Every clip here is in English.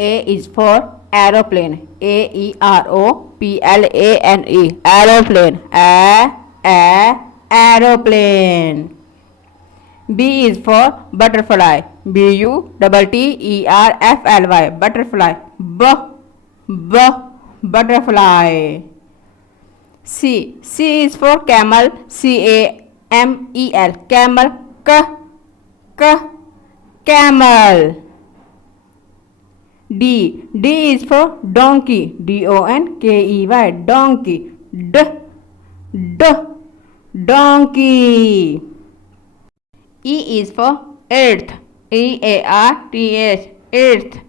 A is for aeroplane. Aeroplane. Aeroplane. Aeroplane. B is for butterfly. Butterfly. Butterfly. Butterfly. C is for camel. Camel. Camel. Camel. D is for donkey. Donkey. Donkey. Donkey. E is for earth. Earth. Earth.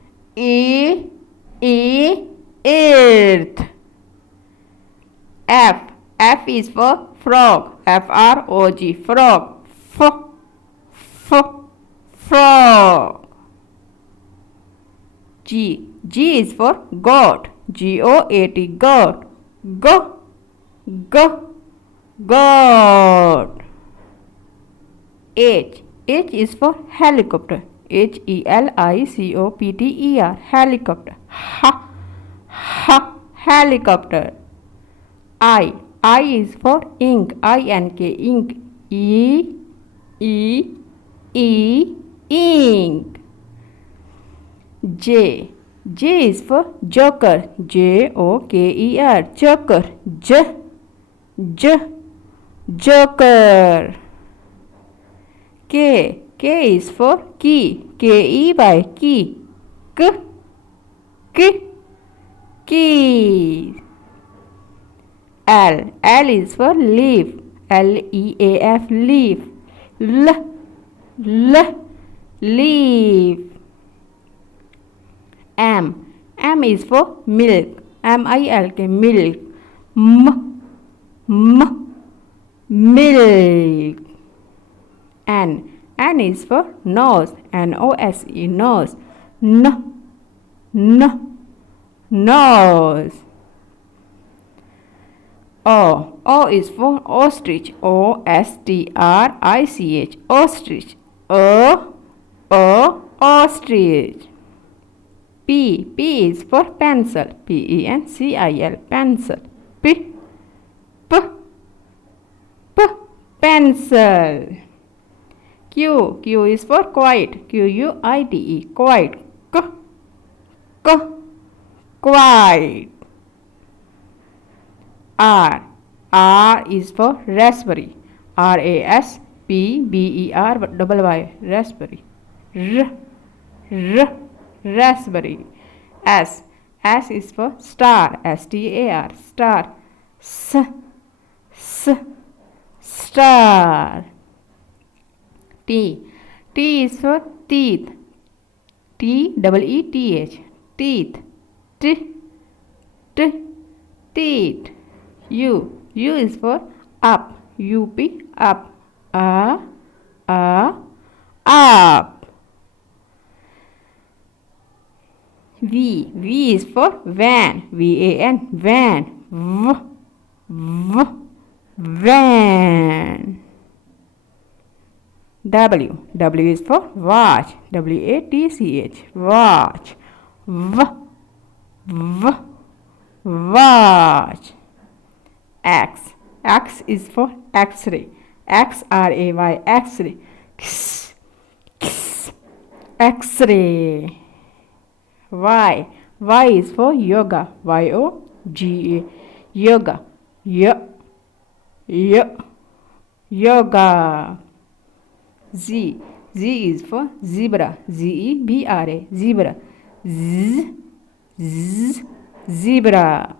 Earth. F is for frog. Frog. Frog. G is for goat. Goat. Goat. H is for helicopter. Helicopter. Helicopter. Helicopter. I is for ink. Ink. Ink. J is for joker. Joker. Joker. K is for key. Key. Key. L is for leaf. Leaf. Leaf. M is for milk. Milk. Milk. N is for nose. Nose. Nose. O is for ostrich. Ostrich. Ostrich. Ostrich. P is for pencil. Pencil. Pencil. Pencil. Q is for quiet. Quiet. Quiet. Quiet. R is for raspberry. Raspberry. Raspberry. Raspberry. S is for star. Star. Star. T is for teeth. Teeth. Teeth. U is for up. Up. Up. V is for van. Van. Van. W is for watch. Watch. Watch. X is for X-ray. X-ray. X-ray. X-ray. Y is for yoga. Yoga. Yoga. Z is for zebra. Zebra. Zebra.